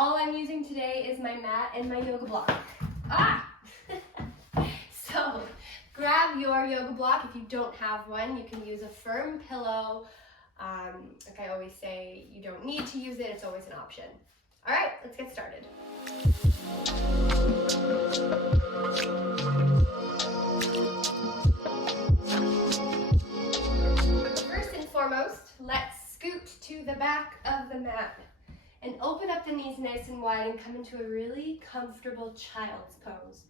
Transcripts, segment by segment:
all I'm using today is my mat and my yoga block. So grab your yoga block. If you don't have one, you can use a firm pillow. Like I always say, you don't need to use it. It's always an option. All right, let's get started. First and foremost, let's scoot to the back of the mat and open up the knees nice and wide and come into a really comfortable child's pose.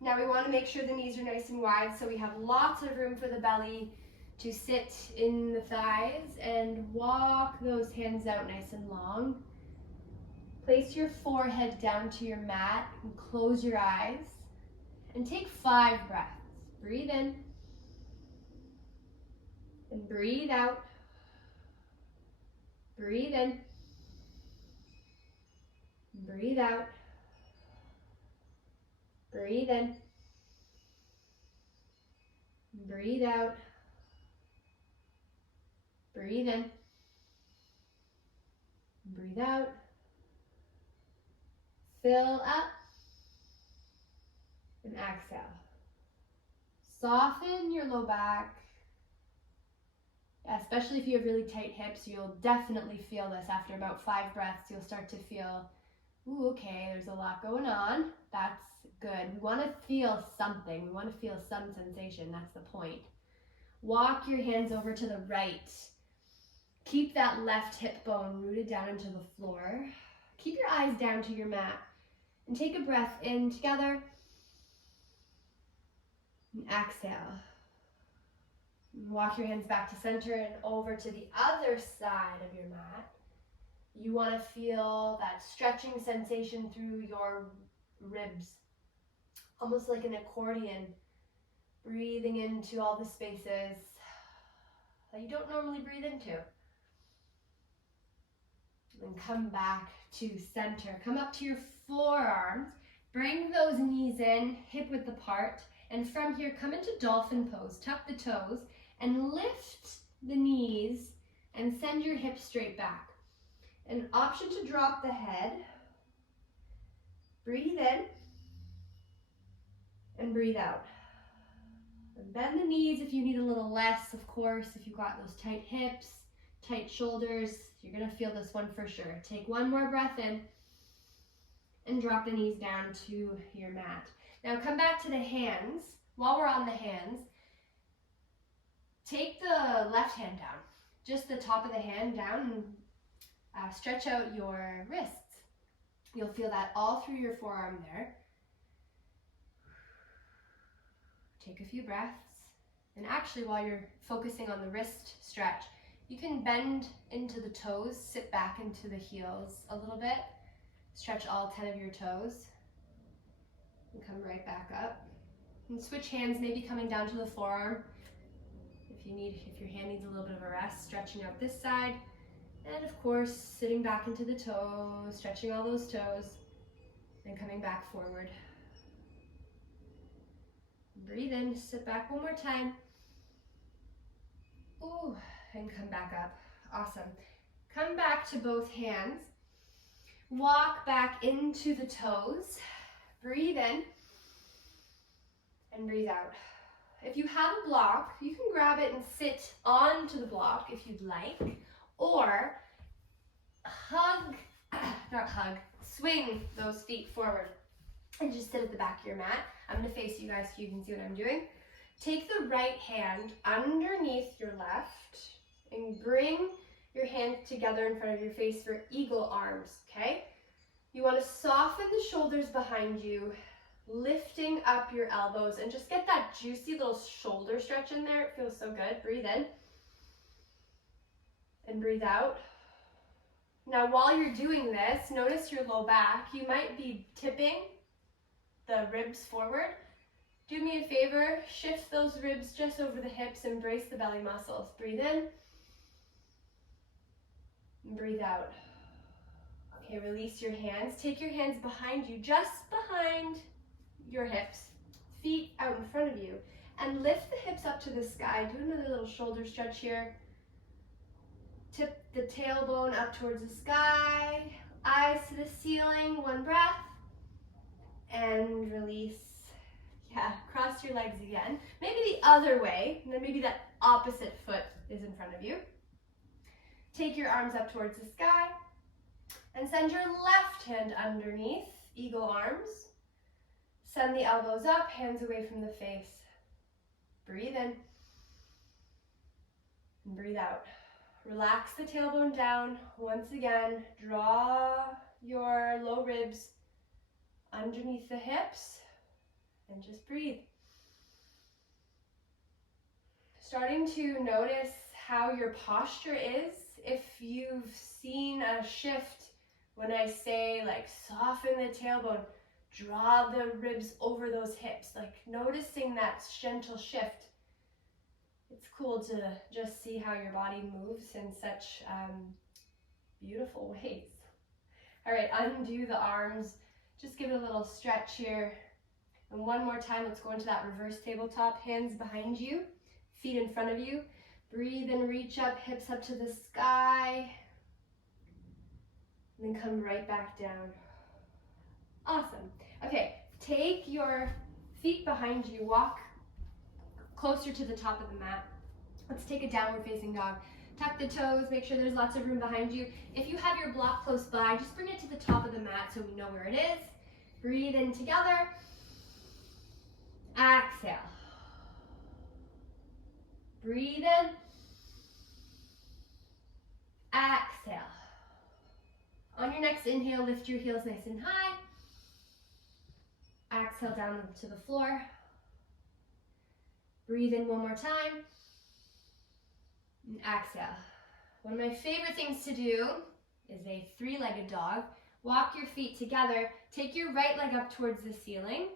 Now we want to make sure the knees are nice and wide so we have lots of room for the belly to sit in the thighs, and walk those hands out nice and long. Place your forehead down to your mat and close your eyes and take 5 breaths. Breathe in and breathe out. Breathe in. Breathe out. Breathe in. Breathe out. Breathe in. Breathe out. Fill up and exhale. Soften your low back. Especially if you have really tight hips, you'll definitely feel this after about 5 breaths. You'll start to feel, ooh, okay, there's a lot going on. That's good. We want to feel something. We want to feel some sensation. That's the point. Walk your hands over to the right. Keep that left hip bone rooted down into the floor. Keep your eyes down to your mat and take a breath in together and exhale. Walk your hands back to center and over to the other side of your mat. You want to feel that stretching sensation through your ribs, almost like an accordion, breathing into all the spaces that you don't normally breathe into. And come back to center. Come up to your forearms. Bring those knees in, hip width apart. And from here, come into dolphin pose. Tuck the toes and lift the knees and send your hips straight back. An option to drop the head. Breathe in and breathe out. And bend the knees if you need a little less, of course, if you've got those tight hips, tight shoulders. You're going to feel this one for sure. Take one more breath in and drop the knees down to your mat. Now come back to the hands. While we're on the hands, take the left hand down, just the top of the hand down, and stretch out your wrists. You'll feel that all through your forearm there. Take a few breaths. And actually, while you're focusing on the wrist stretch, you can bend into the toes, sit back into the heels a little bit, stretch all 10 of your toes, and come right back up. And switch hands, maybe coming down to the forearm. If your hand needs a little bit of a rest, stretching out this side. And of course, sitting back into the toes, stretching all those toes, and coming back forward. Breathe in, sit back one more time. Ooh. And come back up. Awesome. Come back to both hands. Walk back into the toes. Breathe in and breathe out. If you have a block, you can grab it and sit onto the block if you'd like, or swing those feet forward and just sit at the back of your mat. I'm going to face you guys so you can see what I'm doing. Take the right hand underneath your left and bring your hands together in front of your face for eagle arms, okay? You want to soften the shoulders behind you, lifting up your elbows, and just get that juicy little shoulder stretch in there. It feels so good. Breathe in and breathe out. Now, while you're doing this, notice your low back. You might be tipping the ribs forward. Do me a favor, shift those ribs just over the hips, embrace the belly muscles. Breathe in and breathe out. Okay, release your hands. Take your hands behind you, just behind your hips, feet out in front of you, and lift the hips up to the sky. Do another little shoulder stretch here. Tip the tailbone up towards the sky, Eyes to the ceiling, one breath, and release. Yeah, cross your legs again. Maybe the other way, and then maybe that opposite foot is in front of you. Take your arms up towards the sky, and send your left hand underneath, eagle arms. Send the elbows up, hands away from the face. Breathe in, and breathe out. Relax the tailbone down. Once again, draw your low ribs underneath the hips and just breathe. Starting to notice how your posture is. If you've seen a shift when I say like soften the tailbone, draw the ribs over those hips, like noticing that gentle shift. It's cool to just see how your body moves in such beautiful ways. All right, undo the arms. Just give it a little stretch here. And one more time, let's go into that reverse tabletop. Hands behind you, feet in front of you. Breathe and reach up, hips up to the sky. And then come right back down. Awesome. Okay, take your feet behind you, walk closer to the top of the mat. Let's take a downward facing dog. Tuck the toes, make sure there's lots of room behind you. If you have your block close by, just bring it to the top of the mat so we know where it is. Breathe in together. Exhale. Breathe in. Exhale. On your next inhale, lift your heels nice and high. Exhale down to the floor. Breathe in one more time. And exhale. One of my favorite things to do is a three-legged dog. Walk your feet together. Take your right leg up towards the ceiling.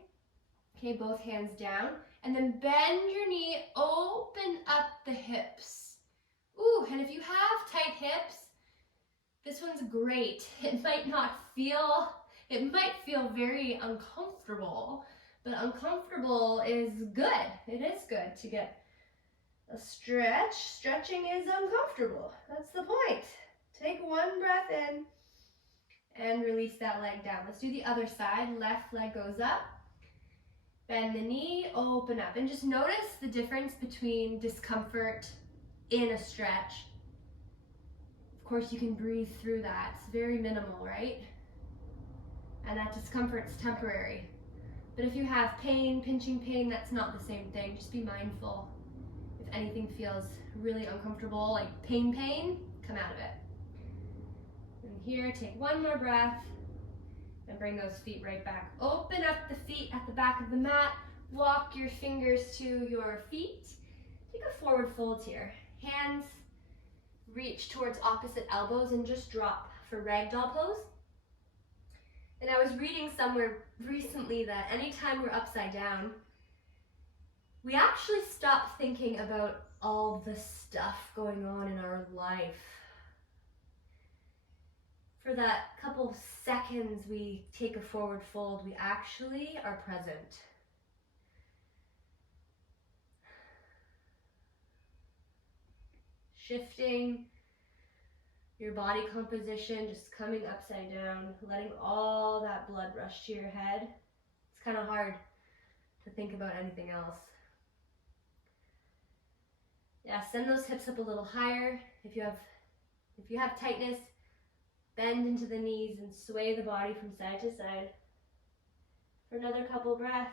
Okay, both hands down. And then bend your knee, open up the hips. Ooh, and if you have tight hips, this one's great. It might feel very uncomfortable, but uncomfortable is good. It is good to get a stretch. Stretching is uncomfortable. That's the point. Take one breath in and release that leg down. Let's do the other side. Left leg goes up. Bend the knee, open up. And just notice the difference between discomfort in a stretch. Of course, you can breathe through that. It's very minimal, right? And that discomfort's temporary. But if you have pain, pinching pain, that's not the same thing. Just be mindful. If anything feels really uncomfortable, like pain, come out of it. And here, take one more breath and bring those feet right back. Open up the feet at the back of the mat. Walk your fingers to your feet. Take a forward fold here. Hands reach towards opposite elbows and just drop for ragdoll pose. And I was reading somewhere recently that anytime we're upside down, we actually stop thinking about all the stuff going on in our life. For that couple seconds we take a forward fold, we actually are present. Shifting your body composition, just coming upside down, letting all that blood rush to your head. It's kind of hard to think about anything else. Yeah, send those hips up a little higher. If you have tightness, bend into the knees and sway the body from side to side. For another couple breaths.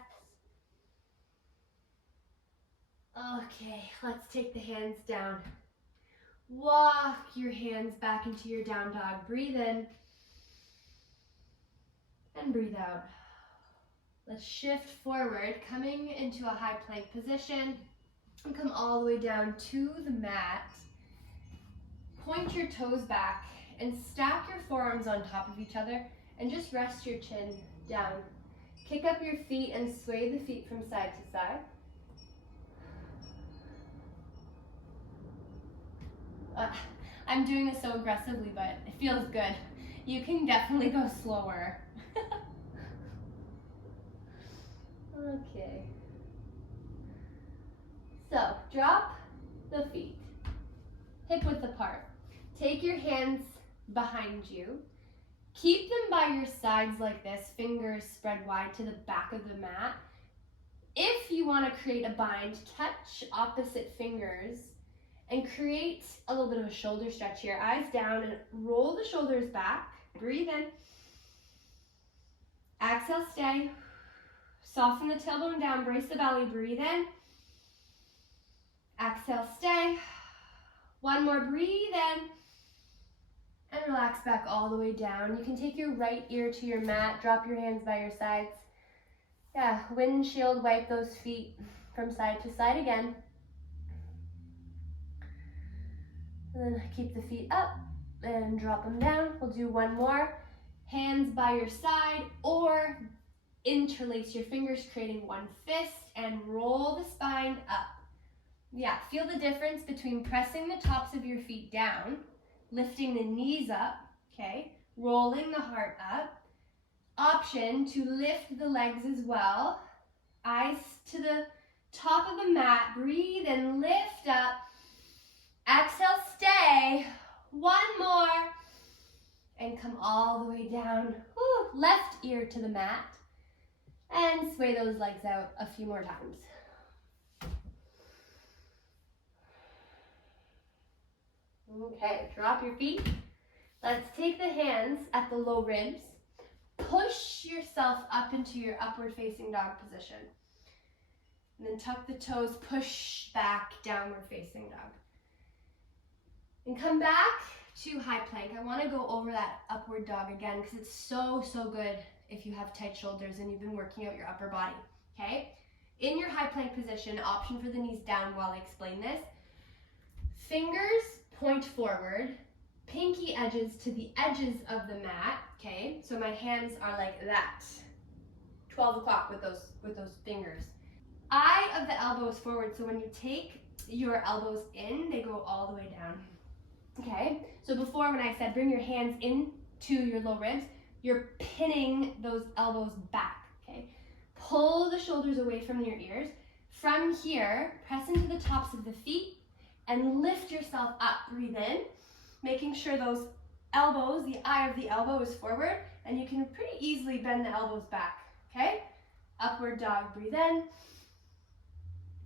Okay, let's take the hands down. Walk your hands back into your down dog. Breathe in and breathe out. Let's shift forward, coming into a high plank position, and come all the way down to the mat. Point your toes back and stack your forearms on top of each other and just rest your chin down. Kick up your feet and sway the feet from side to side. I'm doing this so aggressively, but it feels good. You can definitely go slower. Okay. So, drop the feet, hip width apart. Take your hands behind you Keep them by your sides like this, fingers spread wide to the back of the mat. If you want to create a bind, touch opposite fingers and create a little bit of a shoulder stretch here. Eyes down and roll the shoulders back. Breathe in. Exhale, stay. Soften the tailbone down, brace the belly, breathe in. Exhale, stay. One more, breathe in. And relax back all the way down. You can take your right ear to your mat, drop your hands by your sides. Yeah, windshield wipe those feet from side to side again. And then keep the feet up and drop them down. We'll do one more. Hands by your side or interlace your fingers, creating one fist, and roll the spine up. Yeah, feel the difference between pressing the tops of your feet down, lifting the knees up, okay, rolling the heart up. Option to lift the legs as well. Eyes to the top of the mat. Breathe and lift up. Exhale, stay. One more. And come all the way down. Woo. Left ear to the mat. And sway those legs out a few more times. Okay, drop your feet. Let's take the hands at the low ribs. Push yourself up into your upward facing dog position. And then tuck the toes, push back, downward facing dog. And come back to high plank. I want to go over that upward dog again because it's so good if you have tight shoulders and you've been working out your upper body, okay? In your high plank position, option for the knees down while I explain this. Fingers point forward, pinky edges to the edges of the mat, okay? So my hands are like that. 12 o'clock with those fingers. Eye of the elbows forward, so when you take your elbows in, they go all the way down. Okay, so before when I said bring your hands into your low ribs, you're pinning those elbows back, okay? Pull the shoulders away from your ears. From here, press into the tops of the feet and lift yourself up. Breathe in, making sure those elbows, the eye of the elbow is forward, and you can pretty easily bend the elbows back, okay? Upward dog, breathe in.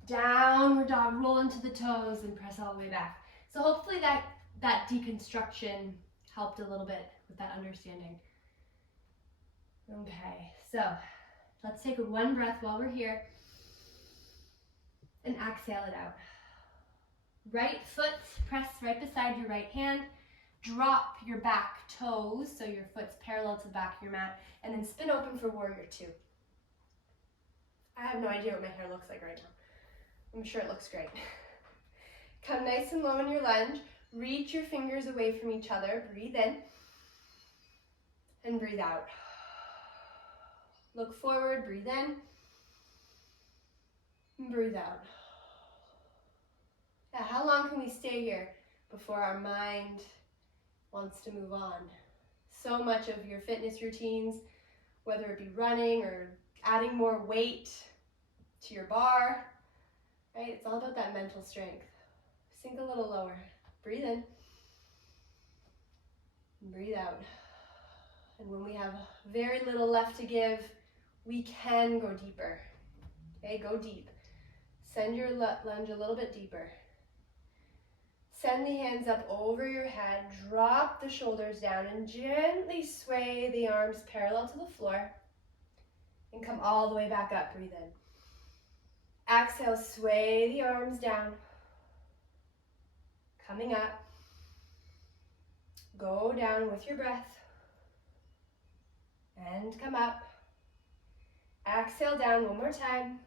Downward dog, roll into the toes and press all the way back. So hopefully that deconstruction helped a little bit with that understanding. Okay, so let's take one breath while we're here and exhale it out. Right foot pressed right beside your right hand. Drop your back toes so your foot's parallel to the back of your mat, and then spin open for warrior two. I have no idea what my hair looks like right now. I'm sure it looks great. Come nice and low in your lunge. Reach your fingers away from each other. Breathe in and breathe out. Look forward, breathe in and breathe out. Now, how long can we stay here before our mind wants to move on? So much of your fitness routines, whether it be running or adding more weight to your bar, right? It's all about that mental strength. Sink a little lower. Breathe in. Breathe out. And when we have very little left to give, we can go deeper. Okay, go deep. Send your lunge a little bit deeper. Send the hands up over your head. Drop the shoulders down and gently sway the arms parallel to the floor. And come all the way back up. Breathe in. Exhale, sway the arms down. Coming up. Go down with your breath. And come up. Exhale down one more time.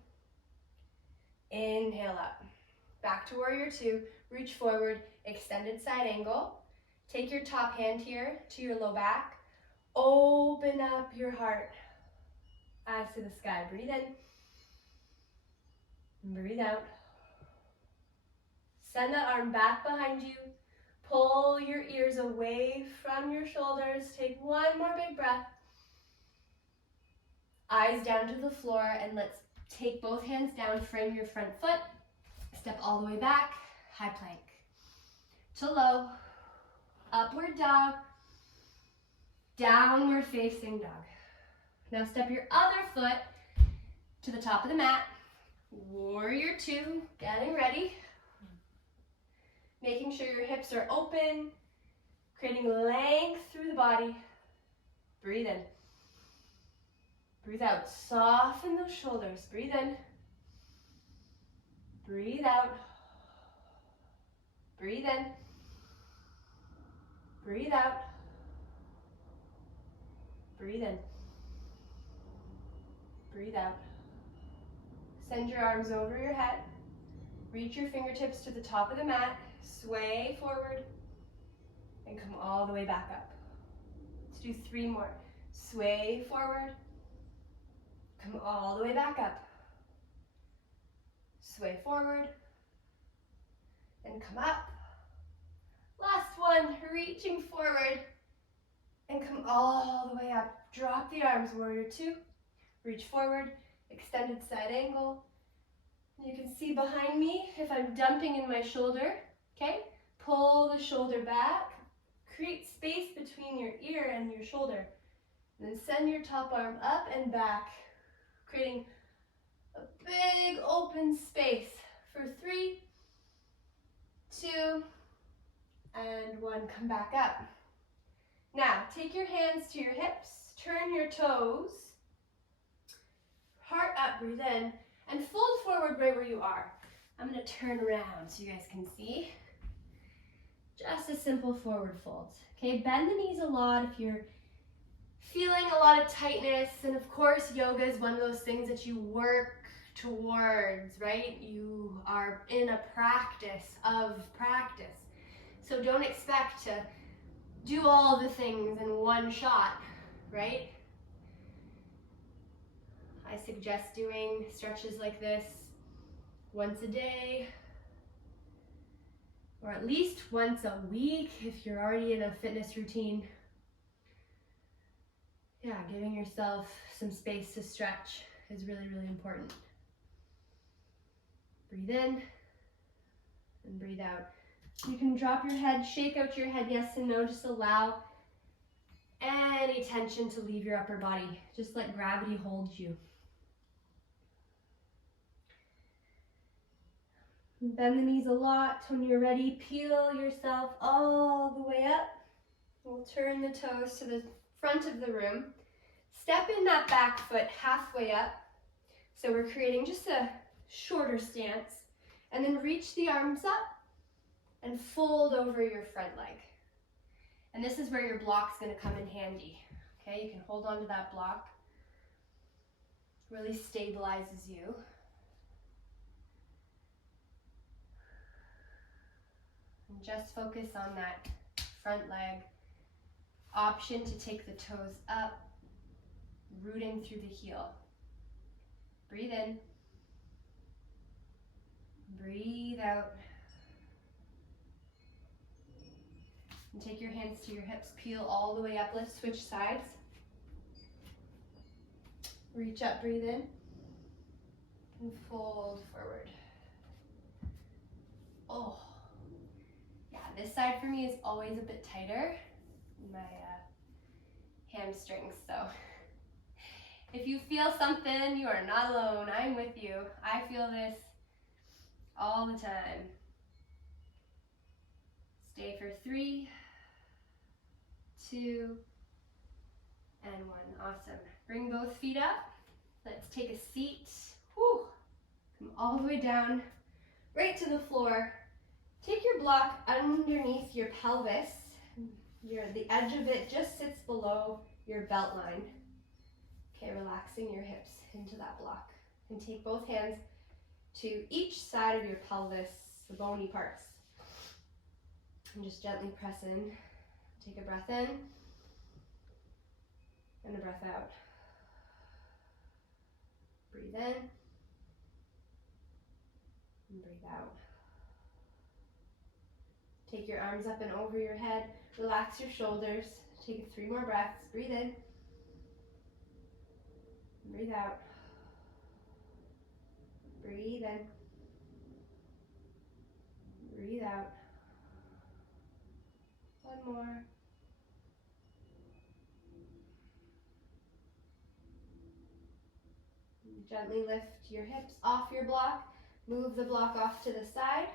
Inhale up. Back to warrior two. Reach forward, extended side angle. Take your top hand here to your low back. Open up your heart. Eyes to the sky. Breathe in. Breathe out. Send that arm back behind you. Pull your ears away from your shoulders. Take one more big breath. Eyes down to the floor, and let's take both hands down. Frame your front foot. Step all the way back. High plank. To low. Upward dog. Downward facing dog. Now step your other foot to the top of the mat. Warrior two, getting ready. Making sure your hips are open, creating length through the body. Breathe in. Breathe out. Soften those shoulders. Breathe in. Breathe out. Breathe in. Breathe out. Breathe in. Breathe out. Send your arms over your head. Reach your fingertips to the top of the mat. Sway forward and come all the way back up. Let's do 3 more. Sway forward. Come all the way back up. Sway forward and come up. Last one, reaching forward and come all the way up. Drop the arms, warrior two. Reach forward, extended side angle. You can see behind me if I'm dumping in my shoulder, okay? Pull the shoulder back, create space between your ear and your shoulder. And then send your top arm up and back, creating a big open space for 3, 2, and 1. Come back up. Now, take your hands to your hips, turn your toes, heart up, breathe in, and fold forward right where you are. I'm going to turn around so you guys can see. Just a simple forward fold. Okay, bend the knees a lot if you're feeling a lot of tightness, and of course yoga is one of those things that you work towards, right? You are in a practice of practice. So don't expect to do all the things in one shot, right? I suggest doing stretches like this once a day, or at least once a week if you're already in a fitness routine. Yeah, giving yourself some space to stretch is really, really important. Breathe in and breathe out. You can drop your head, shake out your head, yes and no. Just allow any tension to leave your upper body. Just let gravity hold you. Bend the knees a lot. When you're ready, peel yourself all the way up. We'll turn the toes to the front of the room. Step in that back foot halfway up. So we're creating just a shorter stance. And then reach the arms up and fold over your front leg. And this is where your block's going to come in handy. Okay, you can hold on to that block. Really stabilizes you. And just focus on that front leg. Option to take the toes up, rooting through the heel. Breathe in. Breathe out. And take your hands to your hips, peel all the way up, let's switch sides. Reach up, breathe in, and fold forward. Oh, yeah, this side for me is always a bit tighter, my hamstrings, so if you feel something, you are not alone, I'm with you. I feel this all the time. Stay for 3, 2, and 1. Awesome. Bring both feet up. Let's take a seat. Whew. Come all the way down, right to the floor. Take your block underneath your pelvis. The edge of it just sits below your belt line. Okay, relaxing your hips into that block. And take both hands to each side of your pelvis, the bony parts. And just gently press in. Take a breath in and a breath out. Breathe in and breathe out. Take your arms up and over your head. Relax your shoulders. Take 3 more breaths. Breathe in. Breathe out. Breathe in. Breathe out. 1 more. Gently lift your hips off your block. Move the block off to the side.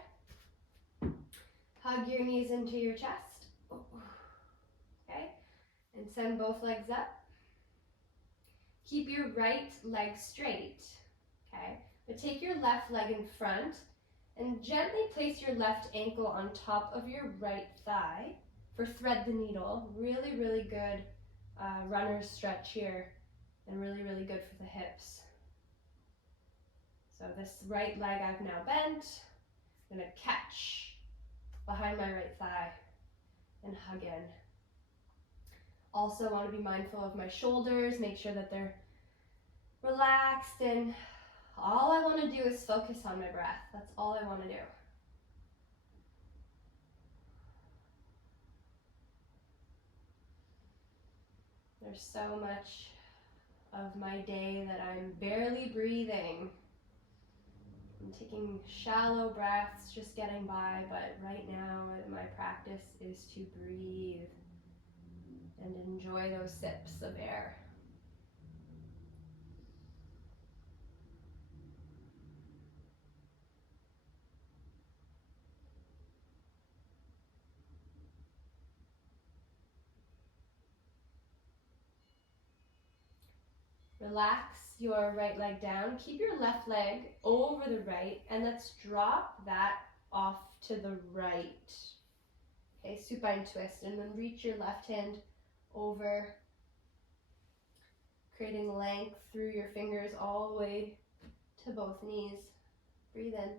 Hug your knees into your chest. Okay, and send both legs up. Keep your right leg straight, okay? But take your left leg in front and gently place your left ankle on top of your right thigh for thread the needle. Really, really good runner's stretch here and really, really good for the hips. So this right leg I've now bent. I'm gonna catch behind my right thigh and hug in. Also want to be mindful of my shoulders, make sure that they're relaxed, and all I want to do is focus on my breath. That's all I want to do. There's so much of my day that I'm barely breathing. I'm taking shallow breaths, just getting by, but right now my practice is to breathe and enjoy those sips of air. Relax your right leg down. Keep your left leg over the right, and let's drop that off to the right. Okay, supine twist, and then reach your left hand over, creating length through your fingers all the way to both knees. Breathe in.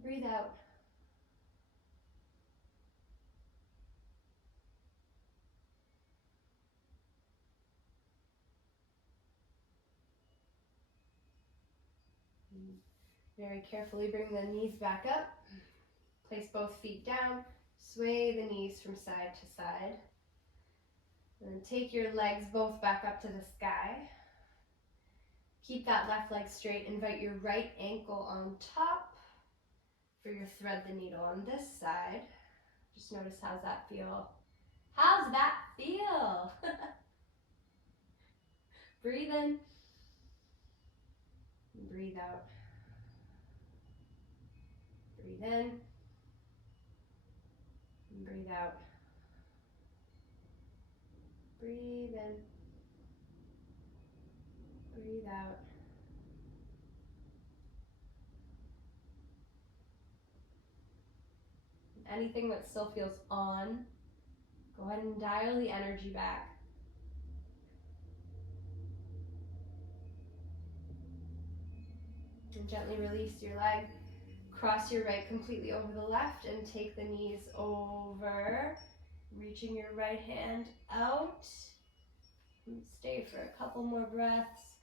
Breathe out. Very carefully bring the knees back up. Place both feet down. Sway the knees from side to side. And then take your legs both back up to the sky. Keep that left leg straight. Invite your right ankle on top for your thread the needle on this side. Just notice, how's that feel? How's that feel? Breathe in. Breathe out. Breathe in. Breathe out. Breathe in. Breathe out. Anything that still feels on, go ahead and dial the energy back. And gently release your leg. Cross your right completely over the left and take the knees over, reaching your right hand out. And stay for a couple more breaths.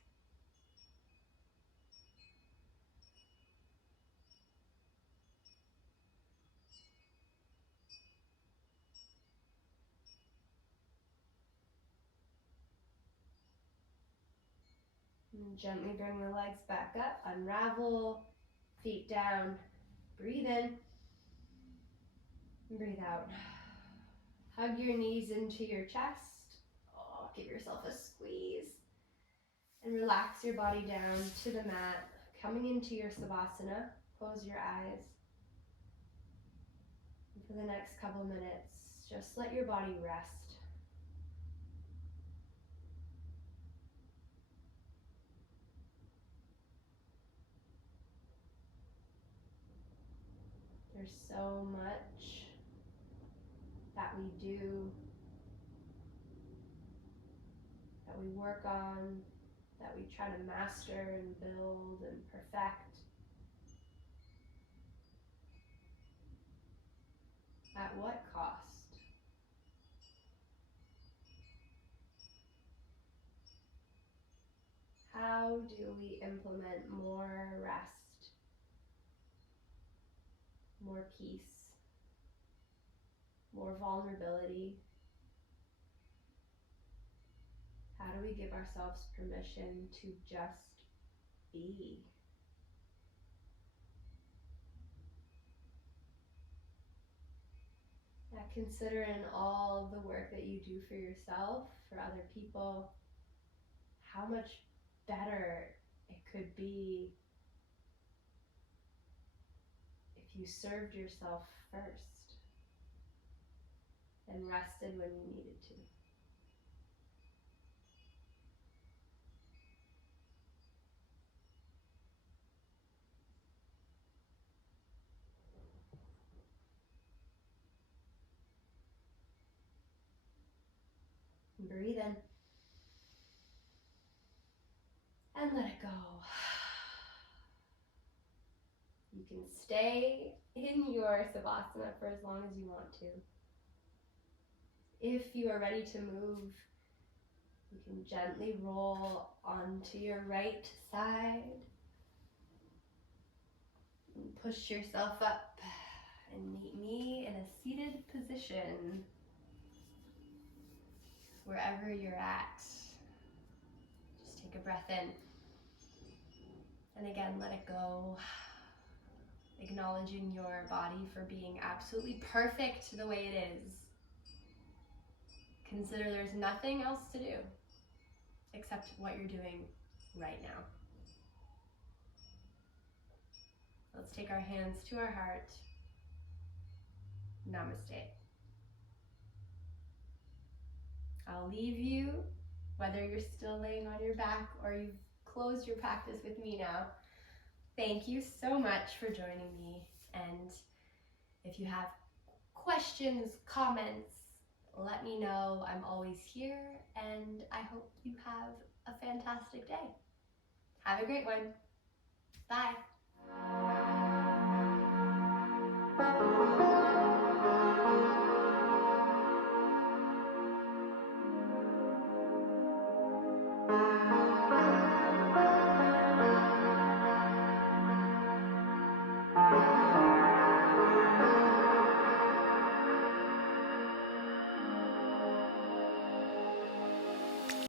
And gently bring the legs back up, unravel, feet down, breathe in, breathe out. Hug your knees into your chest. Oh, give yourself a squeeze. And relax your body down to the mat, coming into your Savasana. Close your eyes. And for the next couple minutes, just let your body rest. There's so much that we do, that we work on, that we try to master and build and perfect. At what cost? How do we implement more rest, more peace, more vulnerability? How do we give ourselves permission to just be? Now consider in all of the work that you do for yourself, for other people, how much better it could be if you served yourself first and rested when you needed to. Breathe in and let it go. You can stay in your Savasana for as long as you want to. If you are ready to move, you can gently roll onto your right side and push yourself up and meet me in a seated position wherever you're at. Just take a breath in. And again, let it go. Acknowledging your body for being absolutely perfect the way it is. Consider there's nothing else to do except what you're doing right now. Let's take our hands to our heart. Namaste. I'll leave you, whether you're still laying on your back or you've closed your practice with me now. Thank you so much for joining me. And if you have questions, comments, let me know. I'm always here, and I hope you have a fantastic day. Have a great one. Bye.